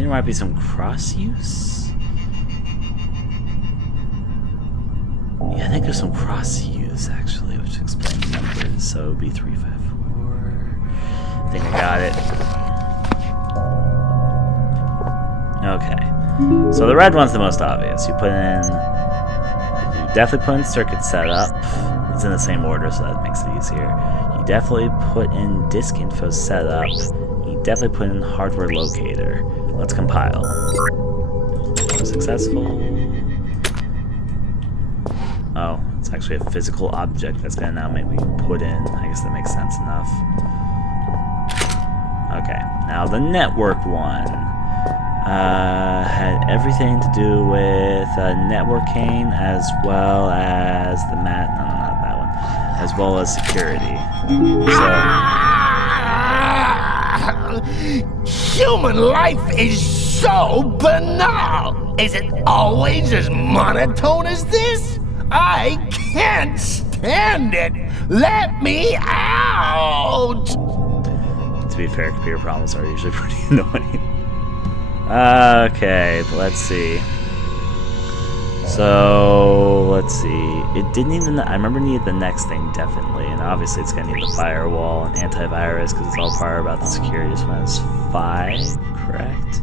think there might be some cross-use? Yeah, I think there's some cross-use, actually, which explains numbers. So it would be 3, 5, 4. I think I got it. Okay. So the red one's the most obvious. You definitely put in circuit setup. It's in the same order, so that makes it easier. You definitely put in disk info setup. You definitely put in hardware locator. Let's compile. Successful. Oh, it's actually a physical object that's gonna now make me put in. I guess that makes sense enough. Okay, now the network one. Had everything to do with networking as well as the no, not that one, as well as security. So, human life is so banal. Is it always as monotone as this? I can't stand it. Let me out. To be fair, computer problems are usually pretty annoying. Okay, but let's see. So, let's see. It didn't even... I remember needed the next thing, definitely. And obviously it's going to need the firewall and antivirus, because it's all part about the security. This one is 5, correct?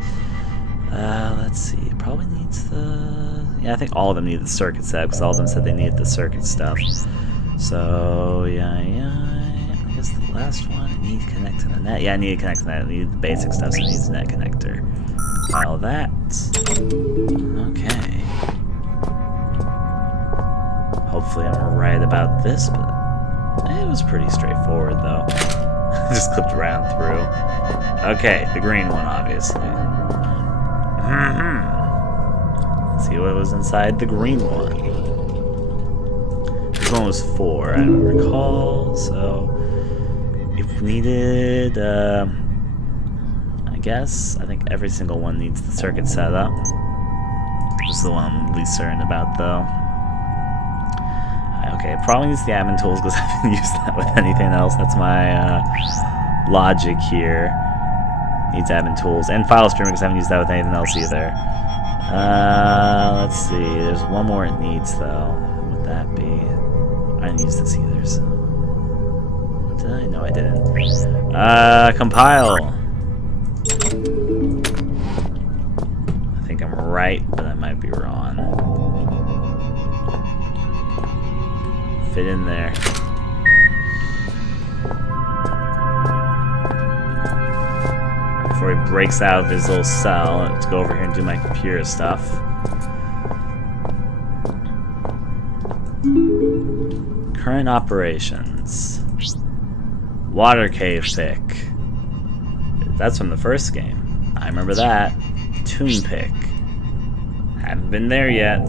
Let's see. It probably needs the... Yeah, I think all of them need the circuit set, because all of them said they needed the circuit stuff. So, yeah. I guess the last one, I need to connect to the net. Yeah, I need to connect to the net. I need the basic stuff, so it needs a net connector. File that. Okay. Hopefully I'm right about this, but it was pretty straightforward, though. Just clipped around through. Okay, the green one, obviously. Let's see what was inside the green one. This one was 4, I don't recall, so... If needed, I guess. I think every single one needs the circuit set up. This is the one I'm least certain about, though. Okay, probably needs the admin tools because I haven't used that with anything else. That's my logic here. Needs admin tools. And file streamer because I haven't used that with anything else either. Let's see. There's one more it needs, though. What would that be? I didn't use this either, so... Did I? No, I didn't. Compile. I think I'm right, but I might be wrong. Fit in there. Before he breaks out of his little cell, let's go over here and do my computer stuff. Current operations. Water cave pick. That's from the first game. I remember that. Tomb pick. Haven't been there yet.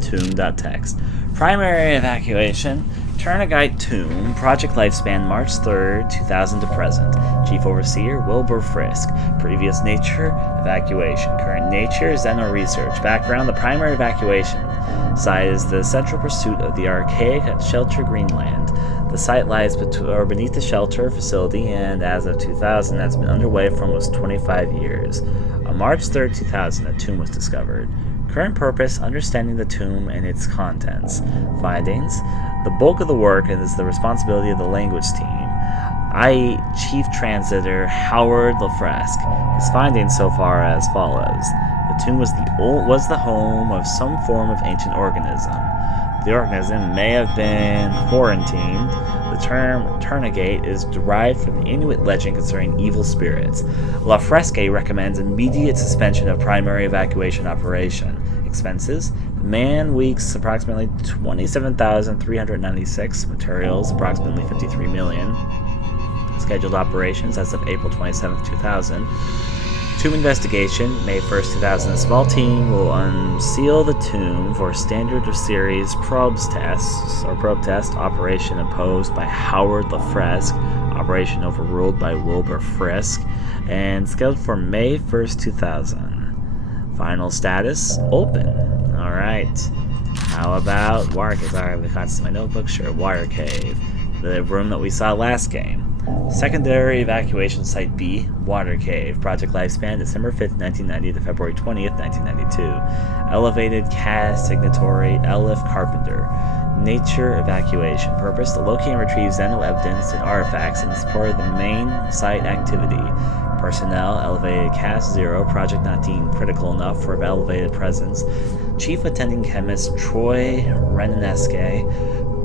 Tomb.txt. Primary evacuation. Turnagite Tomb. Project lifespan March 3rd, 2000 to present. Chief Overseer Wilbur Frisk. Previous nature evacuation. Current nature Xeno research. Background: the primary evacuation site is the central pursuit of the Archaic at Shelter, Greenland. The site lies beneath the shelter facility and, as of 2000, has been underway for almost 25 years. On March 3rd, 2000, a tomb was discovered. Current purpose: understanding the tomb and its contents. Findings: the bulk of the work is the responsibility of the language team. Chief Translator Howard Lafresque. His findings so far are as follows. The tomb was the home of some form of ancient organism. The organism may have been quarantined. The term Turnagate is derived from the Inuit legend concerning evil spirits. Lafresque recommends immediate suspension of primary evacuation operation. Expenses: man weeks approximately 27,396. Materials approximately 53 million. Scheduled operations as of April 27th, 2000. Tomb investigation, May 1st, 2000. A small team will unseal the tomb for standard of series probe test operation imposed by Howard Lafresque, operation overruled by Wilbur Frisk, and scheduled for May 1st, 2000. Final status: open. Alright. How about Water Cave? Sorry, I have the contents of my notebook. Sure, Water Cave. The room that we saw last game. Secondary evacuation site B, Water Cave. Project lifespan December 5th, 1990 to February 20th, 1992. Elevated Caste signatory Elif Carpenter. Nature evacuation. Purpose to locate and retrieve Xeno evidence and artifacts in support of the main site activity. Personnel, elevated Caste 0, project not deemed critical enough for elevated presence. Chief attending chemist Troy Reneneske.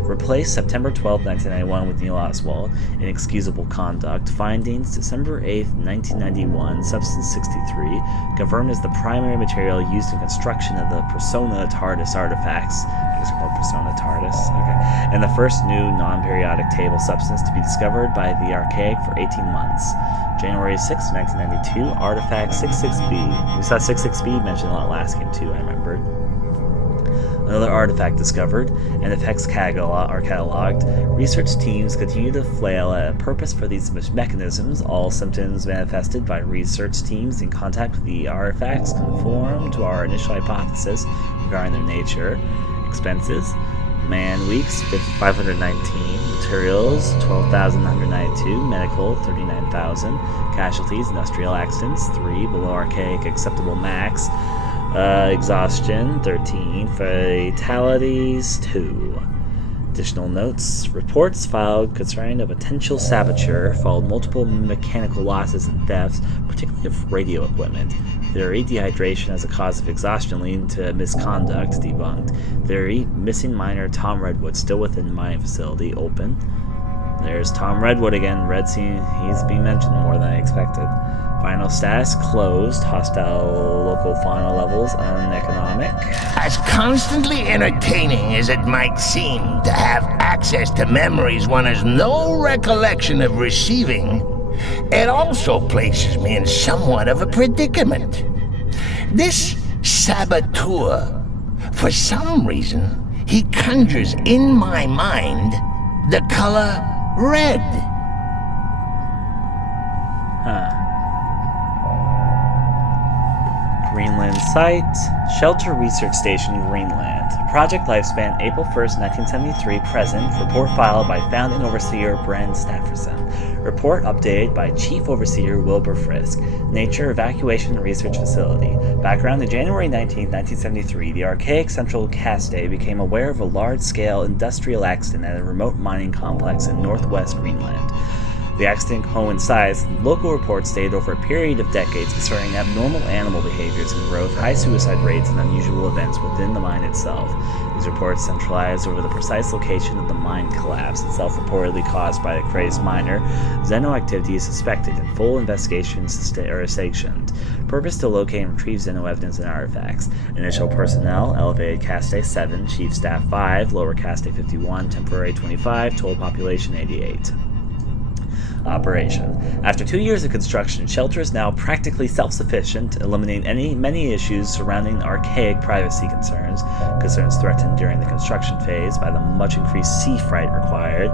Replaced September 12, 1991 with Neil Oswald. Inexcusable conduct. Findings December 8, 1991. Substance 63. Confirmed as the primary material used in construction of the Persona TARDIS artifacts. I guess they're called Persona TARDIS. Okay. And the first new non-periodic table substance to be discovered by the Archaic for 18 months. January 6, 1992. Artifact 66B. We saw 66B mentioned a lot last game too, I remembered. Another artifact discovered, and effects are cataloged. Research teams continue to flail at a purpose for these mechanisms. All symptoms manifested by research teams in contact with the artifacts conform to our initial hypothesis regarding their nature. Expenses: man weeks 519, materials 12,992, medical 39,000, casualties industrial accidents 3 below archaic acceptable max. Exhaustion 13, fatalities 2. Additional notes: reports filed concerning a potential saboteur followed multiple mechanical losses and thefts, particularly of radio equipment. Theory: dehydration as a cause of exhaustion leading to misconduct debunked. Theory: missing miner Tom Redwood still within mining facility open. There's Tom Redwood again. He's being mentioned more than I expected. Final status closed. Hostile local fauna levels uneconomic. As constantly entertaining as it might seem to have access to memories one has no recollection of receiving, it also places me in somewhat of a predicament. This saboteur, for some reason, he conjures in my mind the color red. Greenland site, Shelter Research Station, Greenland. Project lifespan April 1st, 1973, present. Report filed by Founding Overseer Bren Stafferson. Report updated by Chief Overseer Wilbur Frisk. Nature: evacuation and research facility. Background: in January 19, 1973, the Archaic Central Caste became aware of a large-scale industrial accident at a remote mining complex in northwest Greenland. The accident coincides with local reports dated over a period of decades concerning abnormal animal behaviors and growth, high suicide rates, and unusual events within the mine itself. These reports centralized over the precise location of the mine collapse, itself reportedly caused by the crazed miner. Xeno activity is suspected, and full investigations are sanctioned. Purpose: to locate and retrieve Xeno evidence and artifacts. Initial personnel: elevated Caste 7, chief staff 5, lower Caste 51, temporary 25, total population 88. Operation. After 2 years of construction, Shelter is now practically self-sufficient, eliminating many issues surrounding archaic privacy concerns threatened during the construction phase by the much increased sea freight required.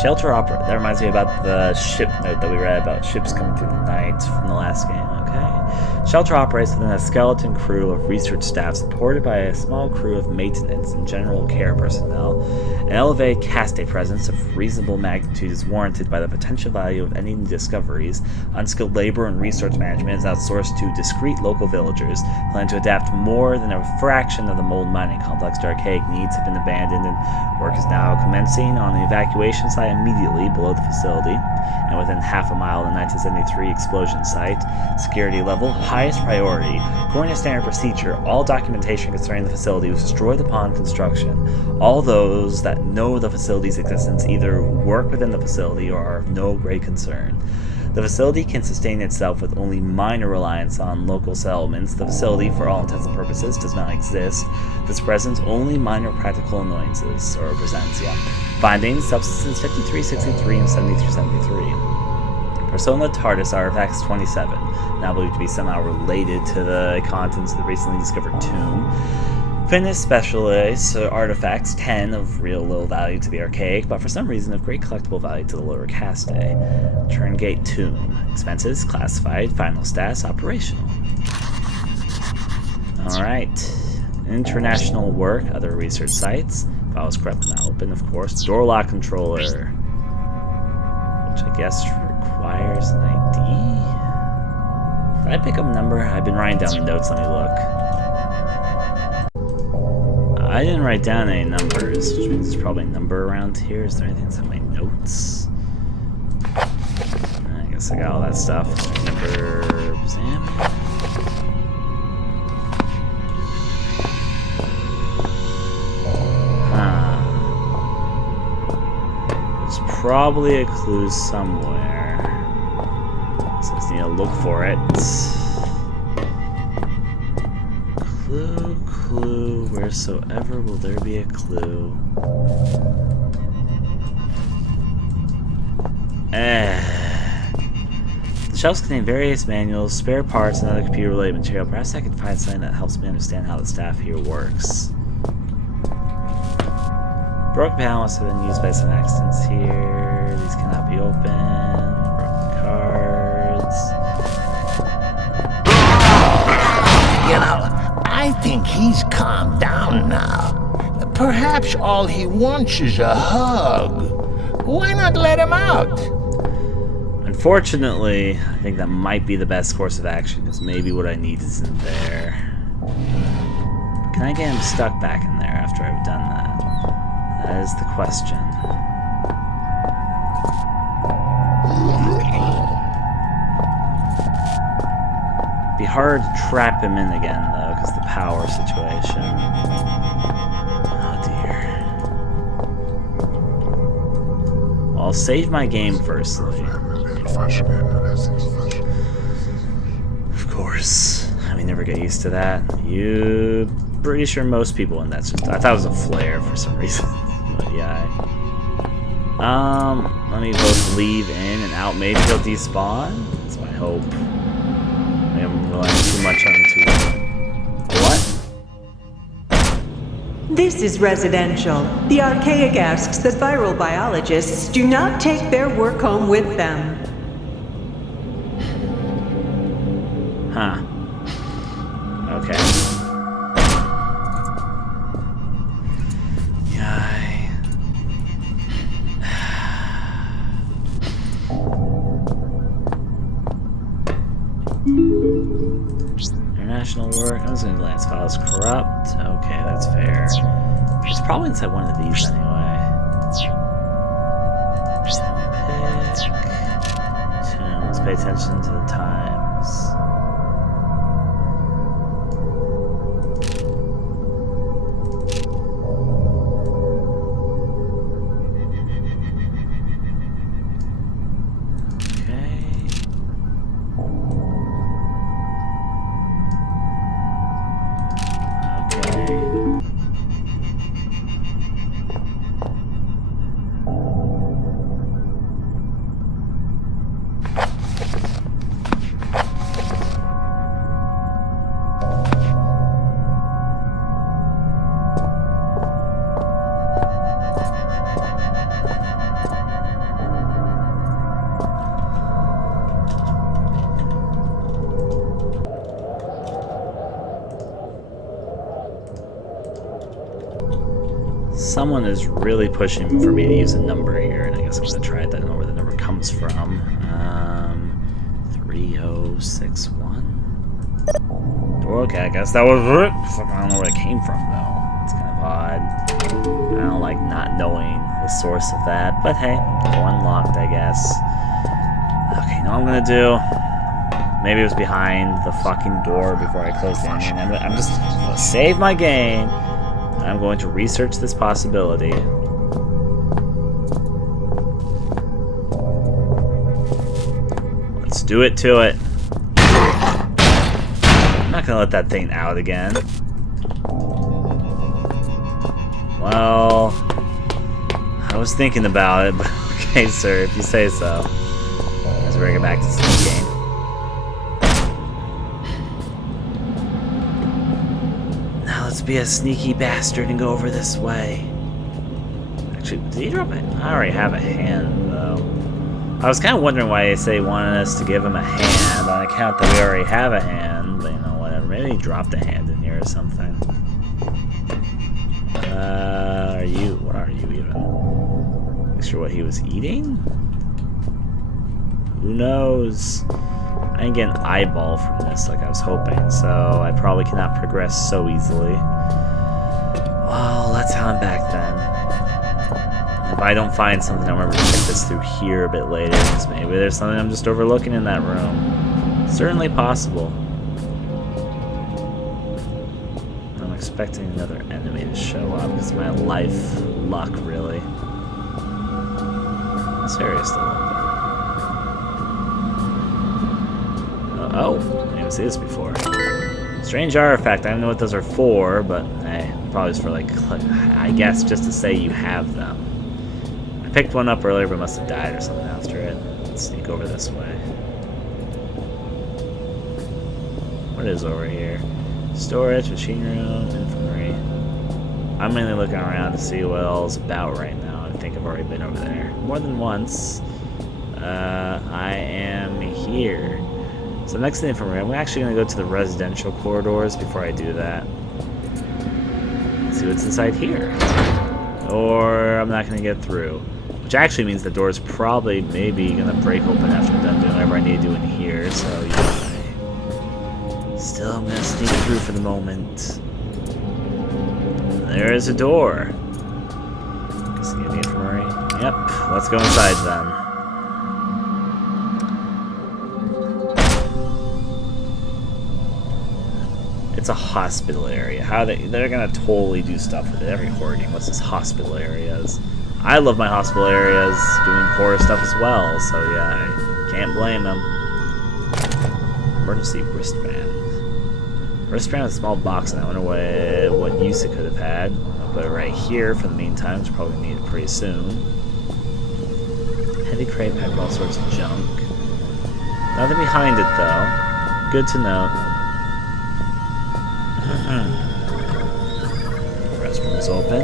Shelter that reminds me about the ship note that we read about ships coming through the night from the last game. Okay. Shelter operates within a skeleton crew of research staff supported by a small crew of maintenance and general care personnel. An elevated Caste presence of reasonable magnitude is warranted by the potential value of any discoveries. Unskilled labor and resource management is outsourced to discreet local villagers, planning to adapt more than a fraction of the mold mining complex to archaic needs have been abandoned, and work is now commencing on the evacuation site immediately below the facility, and within half a mile of the 1973 explosion site. Security level: highest priority. According to standard procedure, all documentation concerning the facility was destroyed upon construction. All those that know the facility's existence either work within the facility or are of no great concern. The facility can sustain itself with only minor reliance on local settlements. The facility, for all intents and purposes, does not exist. This presents only minor practical annoyances, or presents, Findings: substances 53, 63, and 73, 73. Persona TARDIS artifacts 27, now believed to be somehow related to the contents of the recently discovered tomb. Finished specialized artifacts 10 of real low value to the Archaic, but for some reason of great collectible value to the lower Caste. Turngate Tomb. Expenses classified. Final stats operational. Alright. International work, other research sites. Files corrupt now open, of course. Door lock controller. Which I guest requires an ID? Did I pick up a number? I've been writing down the notes. Let me look. I didn't write down any numbers, which means there's probably a number around here. Is there anything that's in my notes? I guess I got all that stuff. Number examine. There's probably a clue somewhere. So I just need to look for it. Clue, wheresoever will there be a clue. The shelves contain various manuals, spare parts, and other computer-related material. Perhaps I can find something that helps me understand how the staff here works. Broken panel must have been used by some accidents here. These cannot be opened. Broken cards. You know, I think he's calmed down now. Perhaps all he wants is a hug. Why not let him out? Unfortunately, I think that might be the best course of action, because maybe what I need isn't there. But can I get him stuck back in there after I've done that? That is the question. Be hard to trap him in again, though, because the power situation. Oh dear. Well, I'll save my game firstly. Of course. We never get used to that. You pretty sure most people, and that's just, I thought it was a flare for some reason. But yeah. Let me both leave in and out. Maybe he'll despawn. That's my hope. Maybe I'm relying too much on him too. What? This is residential. The Archaic asks that viral biologists do not take their work home with them. Huh. Okay. International work. I'm just going to glance files corrupt. Okay, that's fair. It's probably inside one of these anyway. Let's pay attention to the times. Someone is really pushing for me to use a number here, and I guess I'm going to try it. I don't know where the number comes from. 3061? Okay, I guess that was it. I don't know where it came from, though. It's kind of odd. I don't like not knowing the source of that, but hey, door unlocked, I guess. Okay, you know what I'm going to do? Maybe it was behind the fucking door before I closed the engine. I'm just going to save my game. I'm going to research this possibility. Let's do it to it. I'm not gonna let that thing out again. Well, I was thinking about it, but okay, sir, if you say so. Let's bring it back to the game. Let's be a sneaky bastard and go over this way. Actually, did he drop it? I already have a hand, though. I was kind of wondering why they say he wanted us to give him a hand on account that we already have a hand. But, you know, whatever. Maybe he dropped a hand in here or something. What are you even? Not sure what he was eating? Who knows? I didn't get an eyeball from this like I was hoping, so I probably cannot progress so easily. Well, let's head back then. If I don't find something, I'll remember to check this through here a bit later, because maybe there's something I'm just overlooking in that room. Certainly possible. I'm expecting another enemy to show up. It's my life luck, really. This area's still open. Oh, I didn't even see this before. Strange artifact. I don't know what those are for, but hey, probably it's for, like, I guess just to say you have them. I picked one up earlier, but must have died or something after it. Let's sneak over this way. What is over here? Storage, machine room, infirmary. I'm mainly looking around to see what all's about right now. I think I've already been over there more than once. I am here. So next to the infirmary, I'm actually going to go to the residential corridors before I do that. Let's see what's inside here. Or I'm not going to get through. Which actually means the door's probably maybe going to break open after I'm done doing whatever I need to do in here. So yeah. Still, I'm going to sneak through for the moment. There is a door. Guessing the infirmary. Yep, let's go inside then. It's a hospital area. They're gonna totally do stuff with it. Every horror game wants this hospital areas. I love my hospital areas, doing horror stuff as well, so yeah, I can't blame them. Emergency wristband. Wristband with a small box, and I wonder what use it could have had. I'll put it right here for the meantime, which probably need it pretty soon. Heavy crate packed with all sorts of junk. Nothing behind it though. Good to note. Restroom's open.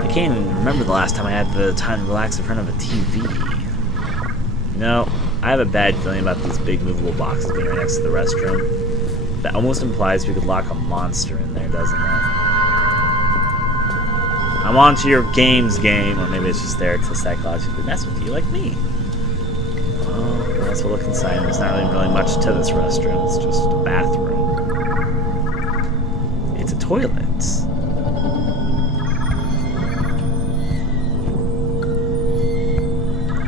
I can't even remember the last time I had the time to relax in front of a TV. You know, I have a bad feeling about these big movable boxes being right next to the restroom. That almost implies we could lock a monster in there, doesn't it? I'm onto your games game, or maybe it's just there to psychologically mess with you like me. Well, let's look inside. There's not really much to this restroom. It's just a bathroom. It's a toilet.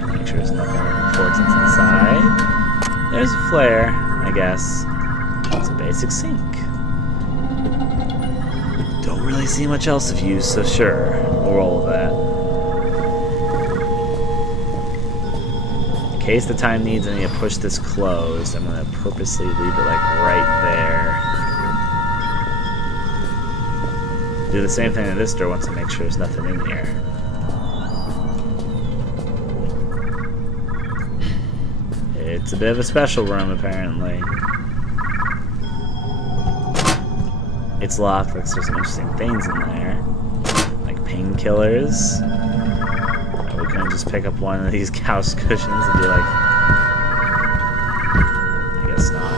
Make sure there's nothing of importance inside. There's a flare, I guess. It's a basic sink. Don't really see much else of use, so sure, we'll roll with that. In case the time needs I need to push this closed, I'm going to purposely leave it like right there. Do the same thing to this door once I make sure there's nothing in here. It's a bit of a special room, apparently. It's locked, looks there's some interesting things in there. Like painkillers. We couldn't just pick up one of these couch cushions and be like... I guess not.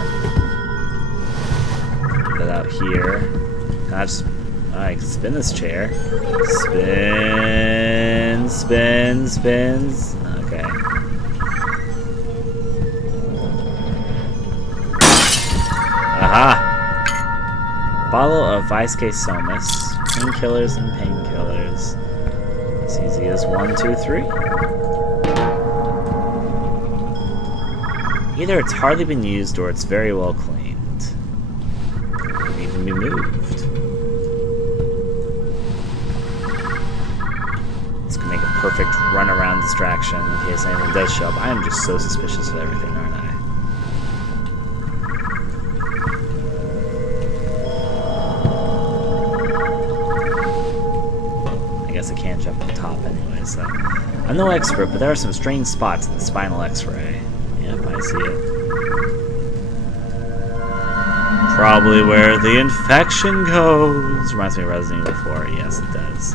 Put that out here. Can I just... I can spin this chair. Spin, spin, spins. Okay. Aha! Bottle of Viscae Somus, painkillers and painkillers. As easy as 1, 2, 3. Either it's hardly been used or it's very well cleaned. It can even be moved. This can make a perfect runaround distraction in case anything does show up. I am just so suspicious of everything, aren't I? I can't jump on top anyway, so... I'm no expert, but there are some strange spots in the spinal x-ray. Yep, I see it. Probably where the infection goes. Reminds me of Resident Evil 4. Yes, it does.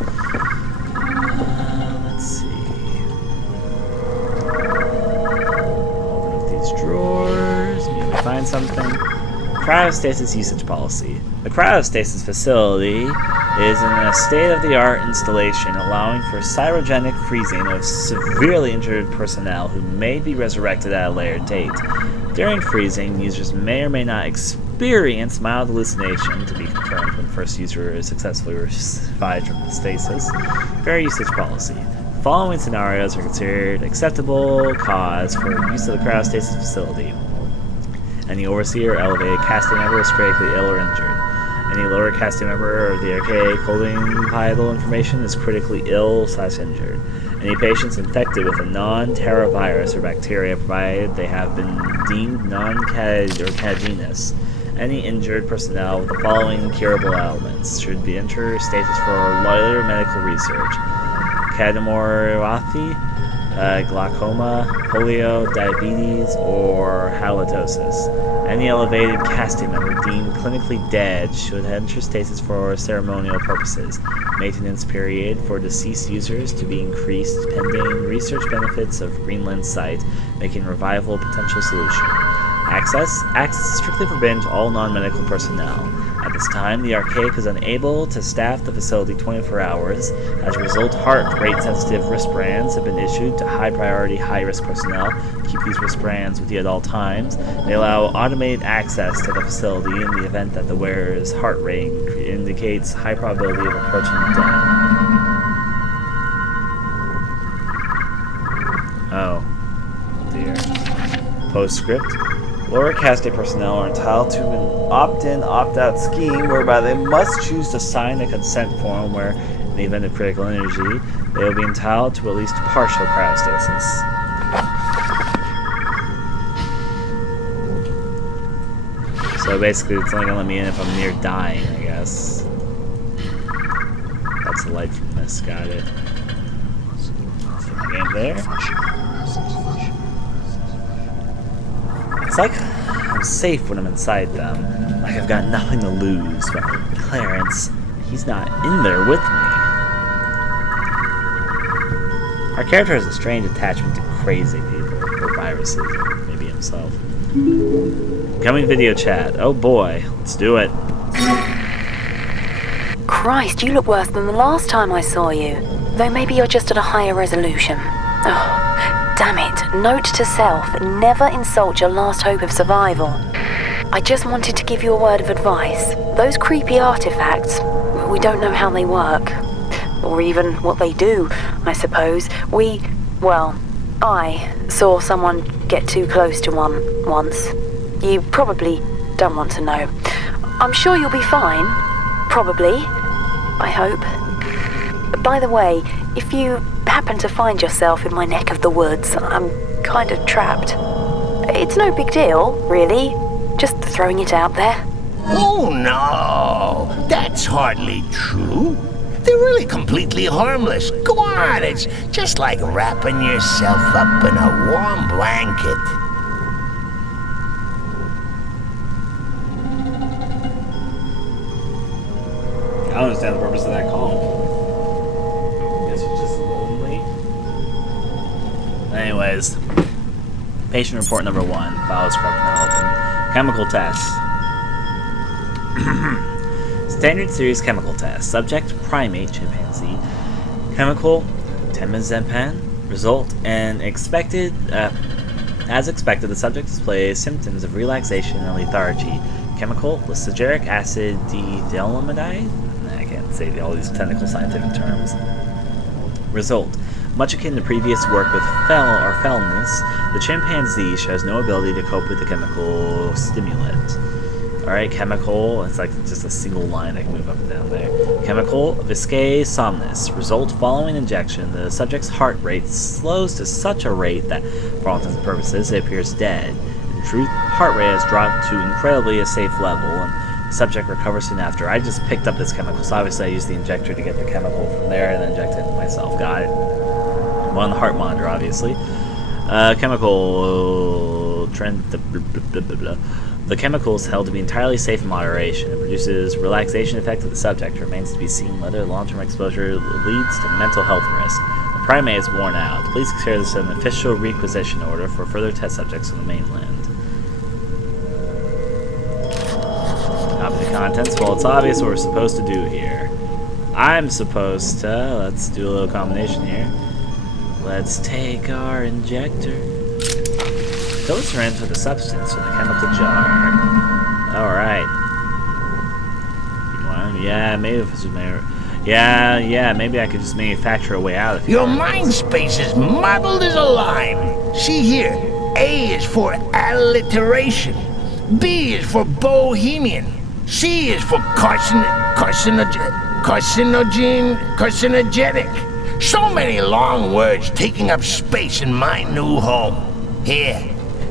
Let's see. Open up these drawers. Maybe find something. Cryostasis usage policy. The cryostasis facility is an state-of-the-art installation allowing for cryogenic freezing of severely injured personnel who may be resurrected at a later date. During freezing, users may or may not experience mild hallucination, to be confirmed when the first user is successfully revived from the stasis. Fair usage policy. The following scenarios are considered acceptable cause for use of the cryostasis facility. Any overseer or elevated Caste member is critically ill or injured. Any lower Caste member of the Archaic holding vital information is critically ill/injured. Any patients infected with a non-terra virus or bacteria, provided they have been deemed non-contagious. Any injured personnel with the following incurable ailments should be enter status for later medical research: cardiomyopathy, glaucoma, polio, diabetes, or halitosis. Any elevated Caste member deemed clinically dead should enter stasis for ceremonial purposes. Maintenance period for deceased users to be increased pending research benefits of Greenland site, making revival a potential solution. Access is strictly forbidden to all non-medical personnel. At this time, the Archaic is unable to staff the facility 24 hours. As a result, heart rate-sensitive wristbands have been issued to high-priority, high-risk personnel. Keep these wristbands with you at all times. They allow automated access to the facility in the event that the wearer's heart rate indicates high probability of approaching death. Oh, dear. Postscript. Lower Caste personnel are entitled to an opt-in, opt-out scheme whereby they must choose to sign a consent form where, in the event of critical energy, they will be entitled to at least partial cryostasis. So basically it's only going to let me in if I'm near dying, I guess. That's the light from this, got it. Game there. It's like I'm safe when I'm inside them. Like I've got nothing to lose, but Clarence, he's not in there with me. Our character has a strange attachment to crazy people, or viruses, or maybe himself. Coming video chat. Oh boy, let's do it. Christ, you look worse than the last time I saw you. Though maybe you're just at a higher resolution. Oh. Damn it, note to self, never insult your last hope of survival. I just wanted to give you a word of advice. Those creepy artifacts, we don't know how they work. Or even what they do, I suppose. I saw someone get too close to one once. You probably don't want to know. I'm sure you'll be fine. Probably. I hope. By the way, if you happen to find yourself in my neck of the woods, I'm kind of trapped. It's no big deal, really. Just throwing it out there. Oh no, that's hardly true. They're really completely harmless. Go on, it's just like wrapping yourself up in a warm blanket. I don't understand the purpose of that call. Anyways, patient report number 1. File scrub now open. Chemical test. Standard series chemical test. Subject, primate, chimpanzee. Chemical, temazepam. Result, and expected. As expected, the subject displays symptoms of relaxation and lethargy. Chemical, lisogeric acid diethylamide. I can't say all these technical scientific terms. Result. Much akin to previous work with fellness, the chimpanzee shows no ability to cope with the chemical stimulant. Alright, chemical, it's like just a single line I can move up and down there. Chemical, viscae somnus. Result, following injection, the subject's heart rate slows to such a rate that, for all intents and purposes, it appears dead. In truth, heart rate has dropped to incredibly a safe level, and the subject recovers soon after. I just picked up this chemical, so obviously I used the injector to get the chemical from there and then inject it myself. Got it. On the heart monitor, obviously. Chemical trend. The chemical is held to be entirely safe in moderation. It produces relaxation effect of the subject. It remains to be seen whether long-term exposure leads to mental health risk. The primate is worn out. Please consider this an official requisition order for further test subjects on the mainland. contents. Well, it's obvious what we're supposed to do here. I'm supposed to... Let's do a little combination here. Let's take our injector. Fill the syringe with a substance from the chemical jar. Alright. Yeah, maybe if it's yeah, maybe I could just manufacture a way out of here. Your mind space is muddled as a lime. See here, A is for alliteration, B is for bohemian, C is for carcinogenic. So many long words taking up space in my new home. Here,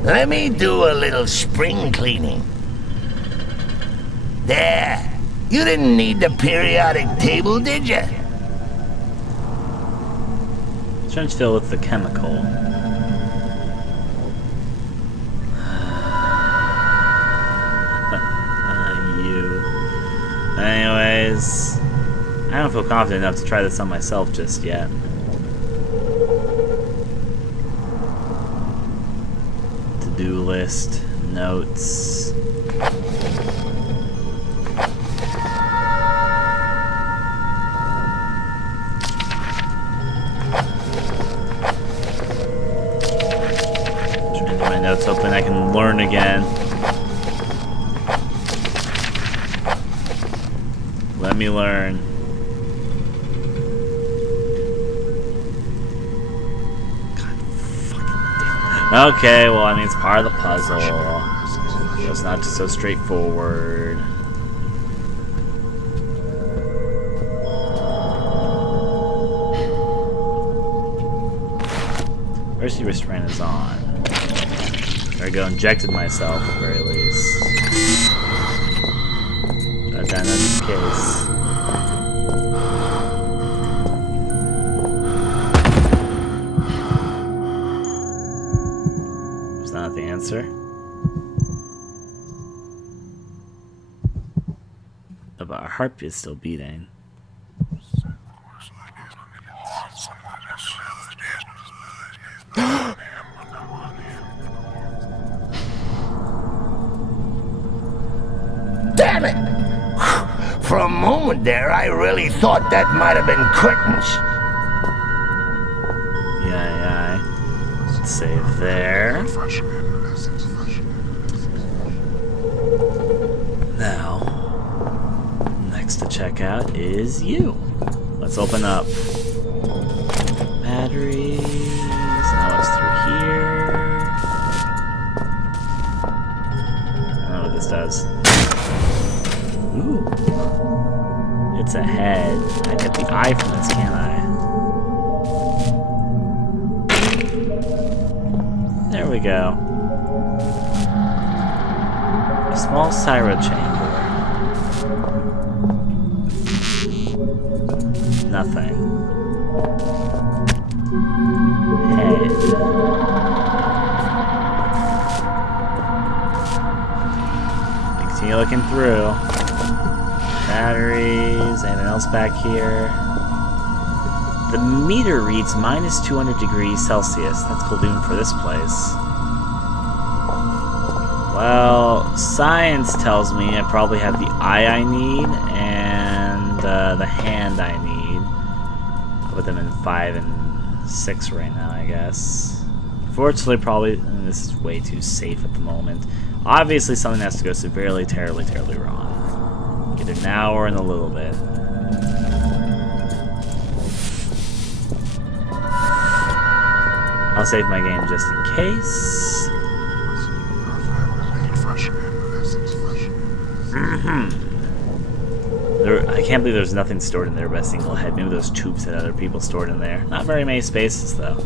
let me do a little spring cleaning. There. You didn't need the periodic table, did you? Syringe filled with the chemical. You. Anyways, I don't feel confident enough to try this on myself just yet. To-do list, notes. Notes open, I can learn again. Let me learn. God fucking damn. Okay, well, I mean, it's part of the puzzle. So it's not just so straightforward. Mercy restraint is on. There we go, injected myself at the very least. Shut down that case. Was that not the answer? Oh, but our heartbeat is still beating. Damn it! For a moment there, I really thought that might have been curtains. Yeah. Let's save there. Now, next to check out is you. Let's open up. Batteries. Now it's through here. I don't know what this does. Ooh. It's a head. I get the eye from this, can't I? There we go. A small syro chamber. Nothing. Head. Continue looking through. Batteries, anything else back here? The meter reads minus 200 degrees Celsius. That's cold even for this place. Well, science tells me I probably have the eye I need and the hand I need. I'll put them in 5 and 6 right now, I guess. Fortunately, probably this is way too safe at the moment. Obviously, something has to go severely, terribly wrong. Either now or in a little bit. I'll save my game just in case. I can't believe there's nothing stored in there but a single head. Maybe those tubes had other people stored in there. Not very many spaces, though.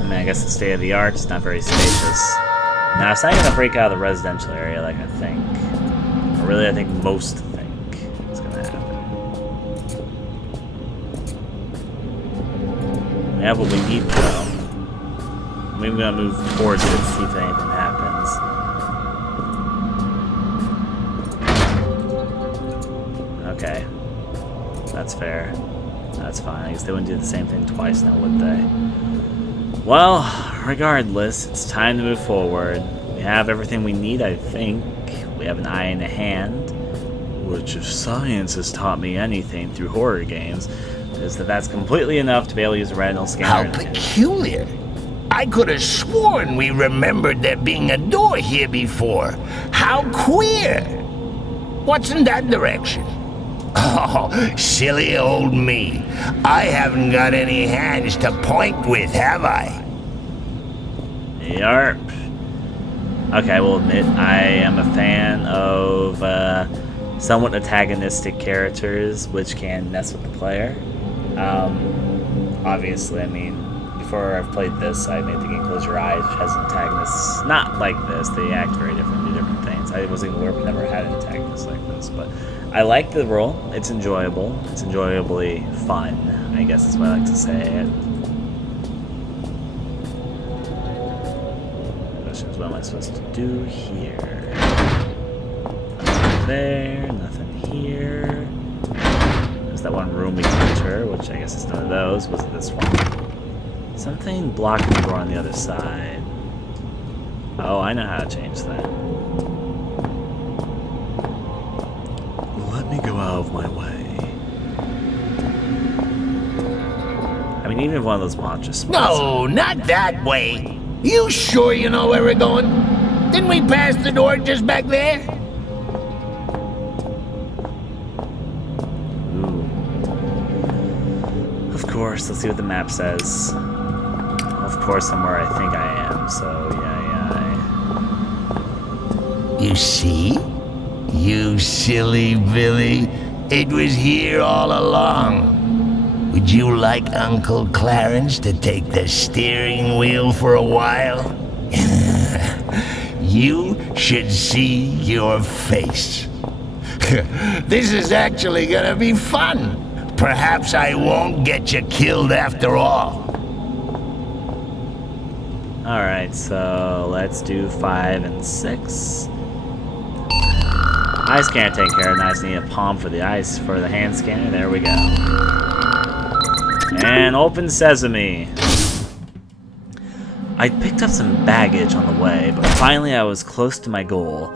I mean, I guess the state of the art is not very spacious. Now, it's not going to break out of the residential area like I think. Or really, I think most think is going to happen. We have what we need, though. Maybe we're going to move towards it and see if anything happens. Okay. That's fair. That's fine. I guess they wouldn't do the same thing twice now, would they? Well, regardless, it's time to move forward. We have everything we need, I think. We have an eye and a hand, which if science has taught me anything through horror games, is that that's completely enough to be able to use a retinal scanner. How peculiar. I could have sworn we remembered there being a door here before. How queer. What's in that direction? Oh, silly old me. I haven't got any hands to point with, have I? Yarp. Okay, I will admit I am a fan of somewhat antagonistic characters which can mess with the player. Obviously, I mean, before I've played this, I made the game Close Your Eyes, which has antagonists not like this. They act very different, do different things. I wasn't aware we never had antagonists like this, but I like the role. It's enjoyable. It's enjoyably fun, I guess is what I like to say it. What am I supposed to do here? Nothing there, nothing here. There's that one room we can enter, which I guess is none of those. Was it this one? Something blocking the door on the other side. Oh, I know how to change that. Let me go out of my way. I mean, even if one of those monsters spawns. No, not that way. You sure you know where we're going? Didn't we pass the door just back there? Ooh. Of course, let's see what the map says. Of course, I'm where I think I am, so yeah. You see? You silly Billy. It was here all along. Would you like Uncle Clarence to take the steering wheel for a while? You should see your face. This is actually gonna be fun. Perhaps I won't get you killed after all. Alright, so let's do 5 and 6. Eye scanner taken care of. Nice, need a palm for the eyes for the hand scanner. There we go. And open sesame. I picked up some baggage on the way, but finally I was close to my goal.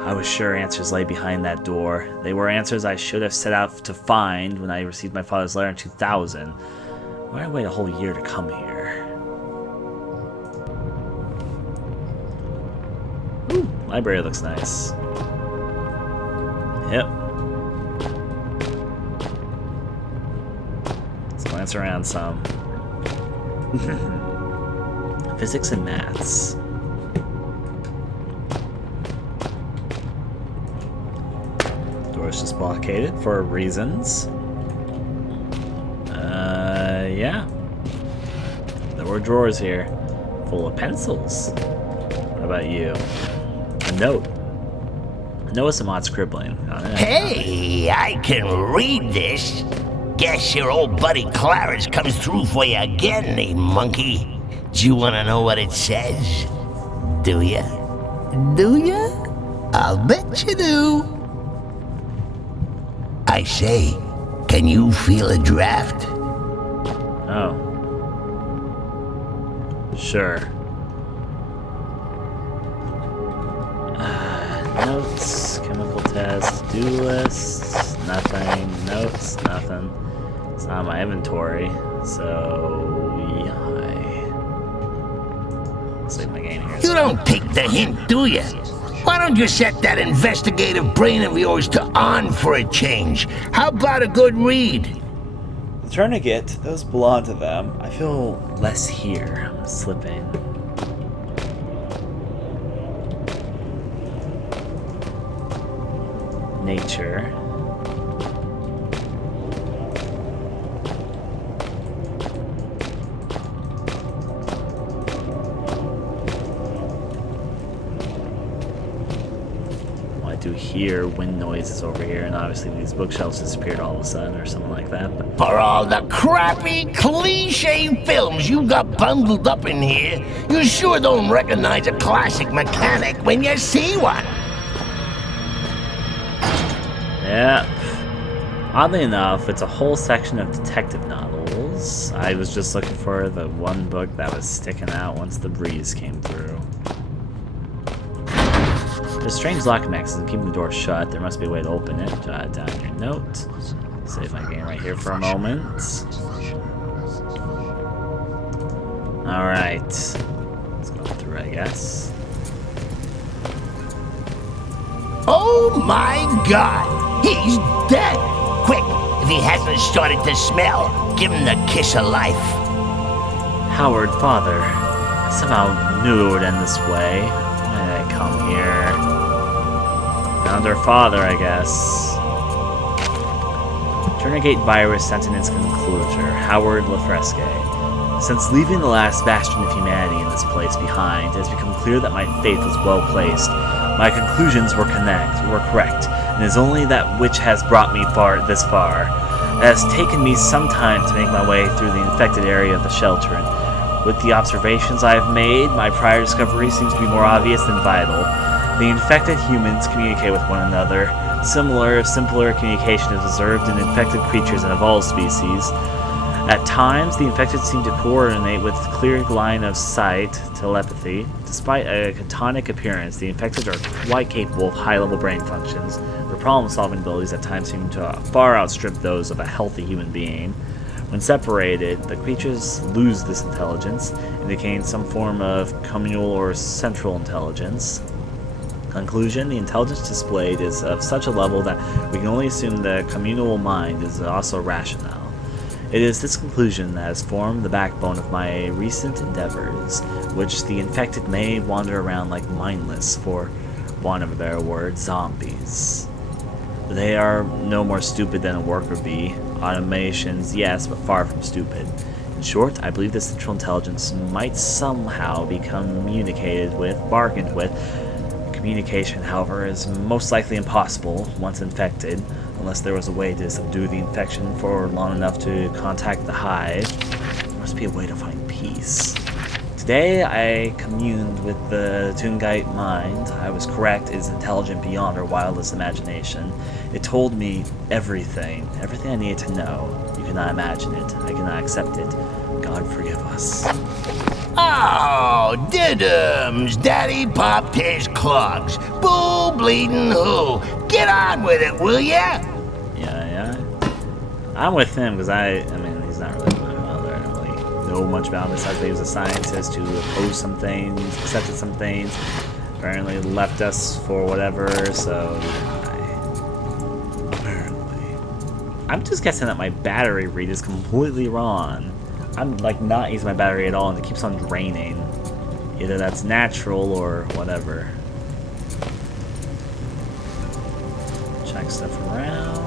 I was sure answers lay behind that door. They were answers I should have set out to find when I received my father's letter in 2000. Why did I wait a whole year to come here? Ooh, library looks nice. Yep. Let's glance around some. Physics and maths. Door's just blockaded for reasons. Yeah. There were drawers here, full of pencils. What about you? A note. I know it's some odd scribbling. Hey, I can read this. Guess your old buddy Clarence comes through for you again, eh, monkey? Do you want to know what it says? Do ya? Do ya? I'll bet you do. I say, can you feel a draft? Oh. Sure. Notes, chemical test, do lists, nothing, notes, nothing. It's not my inventory, so yeah. Let's leave my game here. You don't take the hint, do you? Why don't you set that investigative brain of yours to on for a change? How about a good read? The tourniquet, those belong to them. I feel less here. I'm slipping. Nature. Well, I do hear wind noises over here, and obviously these bookshelves disappeared all of a sudden or something like that. But For all the crappy, cliche films you got bundled up in here, you sure don't recognize a classic mechanic when you see one. yeah. Oddly enough, it's a whole section of detective novels. I was just looking for the one book that was sticking out once the breeze came through. There's a strange locking mechanism keeping the door shut. There must be a way to open it. Jot down your note. Save my game right here for a moment. Alright. Let's go through, I guess. Oh my God! He's dead! Quick, if he hasn't started to smell, give him the kiss of life. Howard, father. I somehow knew it would end this way. Why did I come here? Found our father, I guess. Tournegate virus sentence conclusion. Howard LaFresque. Since leaving the last bastion of humanity in this place behind, it has become clear that my faith was well placed. My conclusions were correct, and it is only that which has brought me this far. It has taken me some time to make my way through the infected area of the shelter, and with the observations I have made, my prior discovery seems to be more obvious than vital. The infected humans communicate with one another. Simpler communication is observed in infected creatures and of all species. At times, the infected seem to coordinate with clear line of sight telepathy. Despite a catonic appearance, the infected are quite capable of high-level brain functions. Their problem-solving abilities at times seem to far outstrip those of a healthy human being. When separated, the creatures lose this intelligence, indicating some form of communal or central intelligence. Conclusion: the intelligence displayed is of such a level that we can only assume the communal mind is also rational. It is this conclusion that has formed the backbone of my recent endeavors, which the infected may wander around like mindless, for want of a better word, zombies. They are no more stupid than a worker bee. Automations, yes, but far from stupid. In short, I believe this central intelligence might somehow be communicated with, bargained with. Communication, however, is most likely impossible once infected, unless there was a way to subdue the infection for long enough to contact the hive. There must be a way to find peace. Today, I communed with the Toongite mind. I was correct, it is intelligent beyond our wildest imagination. It told me everything I needed to know. You cannot imagine it. I cannot accept it. God forgive us. Oh, diddums! Daddy popped his clogs. Bull bleeding who? Get on with it, will ya? Yeah. I'm with him because I mean, he's not really my father. I don't really know much about him besides that he was a scientist who opposed some things, accepted some things, apparently left us for whatever, so apparently. I'm just guessing that my battery read is completely wrong. I'm like not using my battery at all and it keeps on draining. Either that's natural or whatever. Check stuff around.